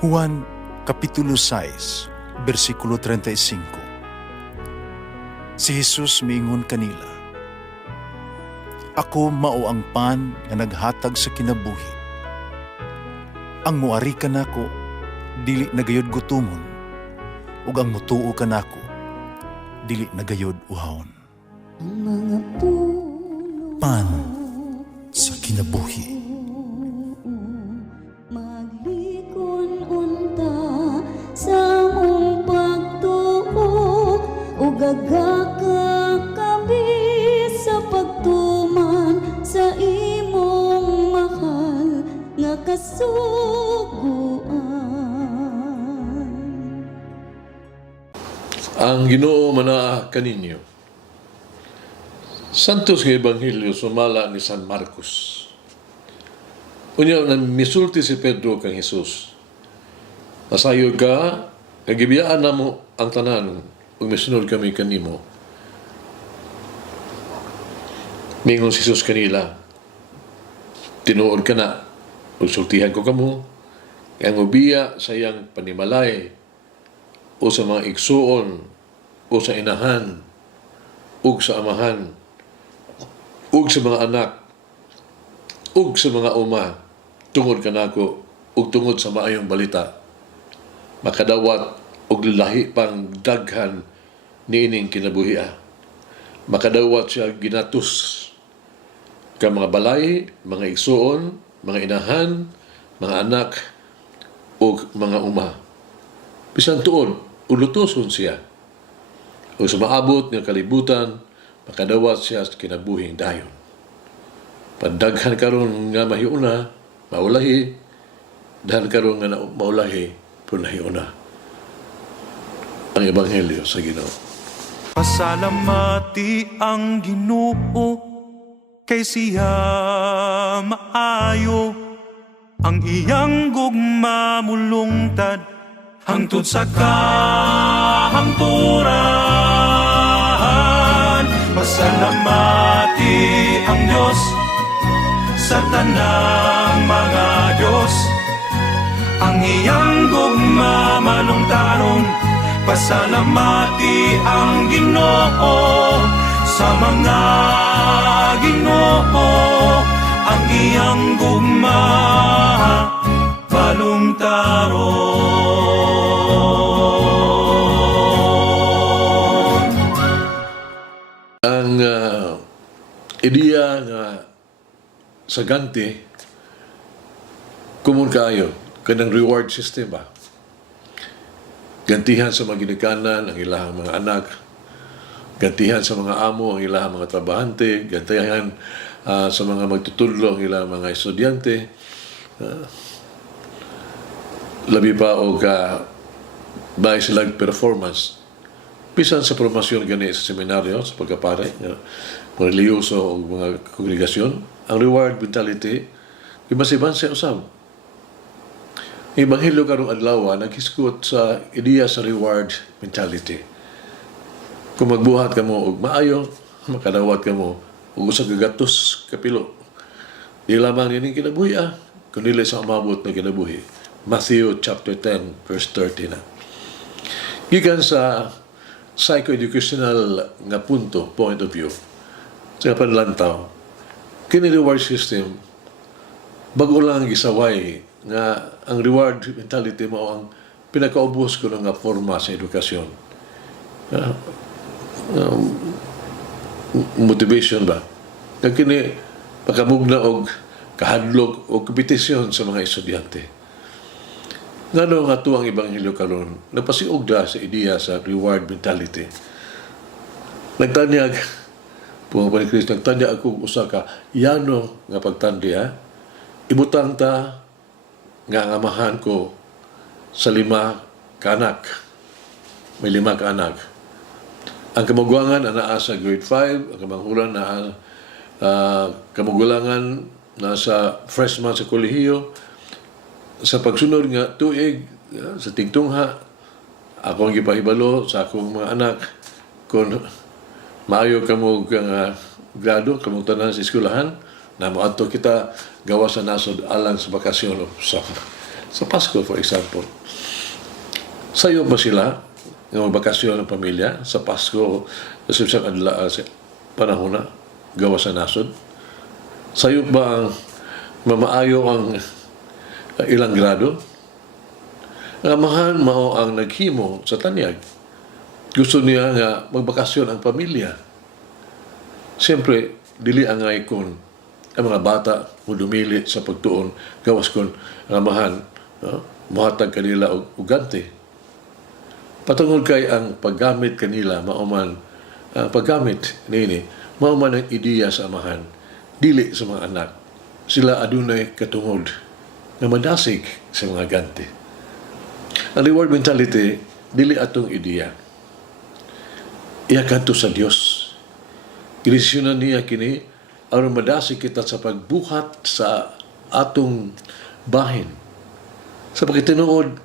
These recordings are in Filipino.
Juan Kapitulo 6, versikulo 35. Si Jesus miingon kanila, "Ako mao ang pan nga naghatag sa kinabuhi. Ang muari kanako dili nagayod gutomon, ug ang mutuo kanako dili nagayod uhawon." Ang mga puno Pan sa kinabuhi. maglikon unta sa mong pagtuo ug gagakabi sa pagtuman sa imong mahal nga kasuguan. Ang Ginoo manaa kaninyo. Santos nga Ebanghelyo sumala ni San Marcos. Unya nang misulti si Pedro kang Jesus. Nasayod ka, kagibiyaan na mo ang tanan, ug misunod kami kanimo. Mingon si Jesus kanila, tinuod ka na, ug sultihan ko kamo, ang ubiya sa iyang panimalay, o sa mga igsuon, o sa inahan, ug sa amahan, ug sa mga anak, ug sa mga uma, tungod kanako, ug tungod sa maayong balita, makadawat og lahi pang daghan niining kinabuhia. Makadawat siya ginatus ka mga balay, mga igsuon, mga inahan, mga anak, ug mga uma. Bisan tuon, ulutoson siya. O sa maabot ng kalibutan, makadawat siya sa kinabuhing dayon. Pandaghan karon nga mahiuna, maulahi, dahil karon nga maulahi, pero nahiuna. Ang Ebanghelyo sa Ginoo. Pasalamati ang Ginoo kay siya maayo, ang iyang gugma mulungtad hangtod sa kahangturan. Pasalamati ang Diyos sa tanang mga Diyos, ang iyang gugma malungtaron. Pasalamati ang Ginoo sa mga Ginoo, ang iyang gugma malungtaron. Ang ideya nga sa ganti, kumun kaayo, kanang reward system ba? Gantihan sa mga ginikanan ang ilahang mga anak, gantihan sa mga amo ang ilahang mga trabahante, gantihan sa mga magtutudlo ang ilahang mga estudyante, labi pa o bahay silang performance. Pisan sa promosyon gani sa seminaryo, sa pagkapare, mga reliyoso o mga kongregasyon, ang reward mentality, ibasiban sa usab. Ebanghelyo karong adlaw naghisgot sa ideya sa reward mentality. Kung magbuhat ka mo og maayo, makadawat ka mo og usa ka gatos kapilo. Di lamang nining kinabuhi kundi sa umabot na kinabuhi. Matthew chapter 10 verse 30 na. Gikan sa psycho-educational nga point of view, sa panlantaw, kini reward system bago lang gisaway nga ang reward mentality mo ang pinakaubos ko nga forma sa edukasyon. Motivation ba? Kini pakamugna og kahadlok o kompetisyon sa mga estudyante. Ngano nga tuang Ebanghelyo karon napasiugda sa ideya sa reward mentality. Nagtanyag Pumapani Kristo, nagtanya ako usa ka yano nga pagtandi ibutang ta nga ang amahan ko sa 5 ka anak. May 5 ka anak. Ang kamugwangan naa sa grade 5, ang kamanghuran na kamugulangan nasa freshman sa kolehiyo. Sa pagsunod nga tuig, sa tigtungha, ako ang gipahibalo sa akong mga anak kung maayo kamo grado, kamong tanan sa eskwelahan, na moadto kita gawa sa nasod alang sa bakasyon sa Sa Pasko, for example. Sayo ba sila ng magbakasyon ng pamilya sa Pasko sa isang adla sa panahon na gawa sa nasod? Sayo ba ang mamaayo ang ilang grado? Ang amahan mao ang naghimo sa tanyag. Gusto niya nga magbakasyon ang pamilya. Siyempre, dili angay kun ang mga bata mo dumili sa pagtuon gawas kun ang amahan muhatag kanila og ugante. Patungod kay ang paggamit kanila mauman paggamit nini mauman ang ideya sa amahan dili sa mga anak. Sila adunay katungod nga madasig sa mga ganti. Ang reward mentality dili atong ideya. Iya kanto sa Dios. Ginisyonan niya kini aron madasig kita sa pagbuhat sa atong bahin. Sa pagkitinuod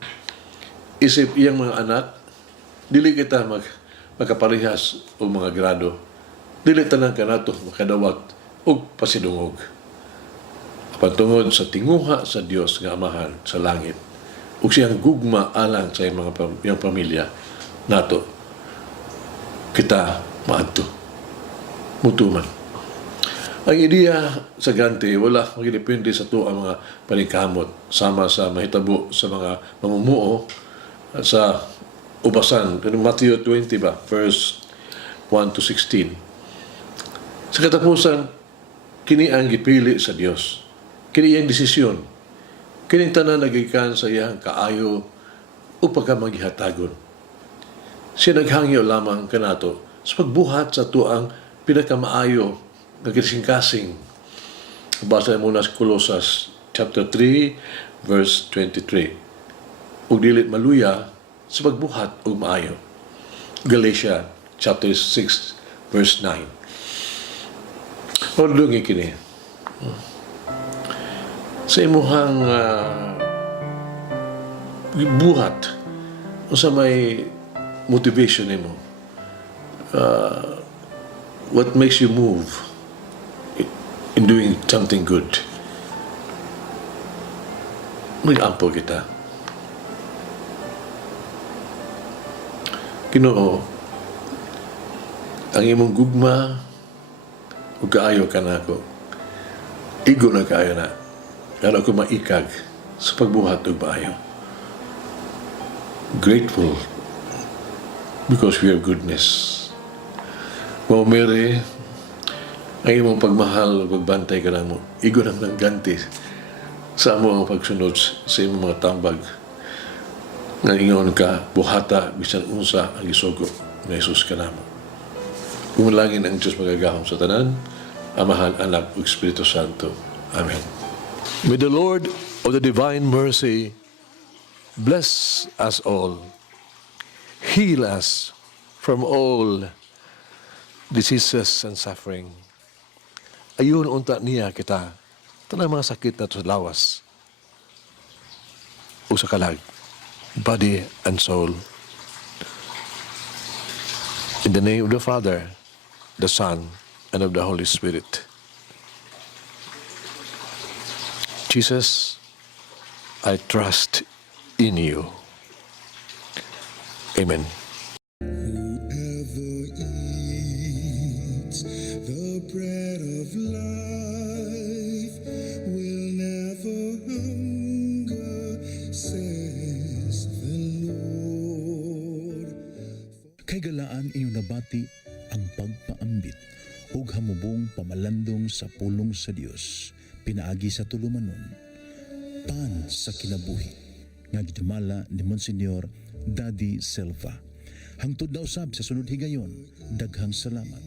isip iyang mga anak dili kita magkaparehas o mga grado. Dili tanan kanato makadawat og pasidungog. Patungod sa tinguha sa Dios nga Amahan sa langit ug siyang gugma alang sa iyang pamilya nato kita maadto mutuman. Ang ideya sa ganti wala magdepende sa to ang mga paningkamot sama sa mahitabo sa mga mamumuo sa ubasan. Matthew 20 ba? Verse 1 to 16. Sa katapusan, kini ang gipili sa Dios. Kini iyang desisyon. Kini tanan nagikan sa iyang kaayo o pagkamagihatagon. Siya naghangyo lamang kanato sa pagbuhat sa tuang pinakamaayo nga kasing-kasing. Basa muna sa Colossus chapter 3 verse 23. Ug dilit maluya sa pagbuhat og maayo. Galatia chapter 6 verse 9. Ordong kini. Sa imuhang buhat sa may motivation nimo. What makes you move in doing something good? Mag-ampo kita. Ginoo, ang imong gugma ug kaayo kanako. Igo na kaayo na. Kaya ako maikag sa pagbuhat ug maayo. Grateful because we have goodness. Mary, ang imong pagmahal ug pagbantay ka mo. Igo na ng ganti sa among pagsunod sa imong mga tambag. Nangingon ka, buhata, bisan unsa ang isugo na Jesus ka namo. Umulangin ang Diyos magagahom sa tanan, Amahan, Anak, ug Espiritu Santo. Amen. May the Lord of the divine mercy bless us all, heal us from all diseases and suffering. Ayun unta niya kita, tanang mga sakit na sa lawas o sa kalag, body and soul. In the name of the Father, the Son, and of the Holy Spirit. Jesus, I trust in you. Amen. Whoever eats the bread of life will never hunger, says the Lord. Kay galaan inyong nabati ang pagpaambit ug hamubong pamalandong sa pulong sa Dios pinaagi sa tulumanon pan sa kinabuhi nga gidumala ni Monsignor Daddy Silva. Hangtod na usab sa sunod higayon, daghang salamat.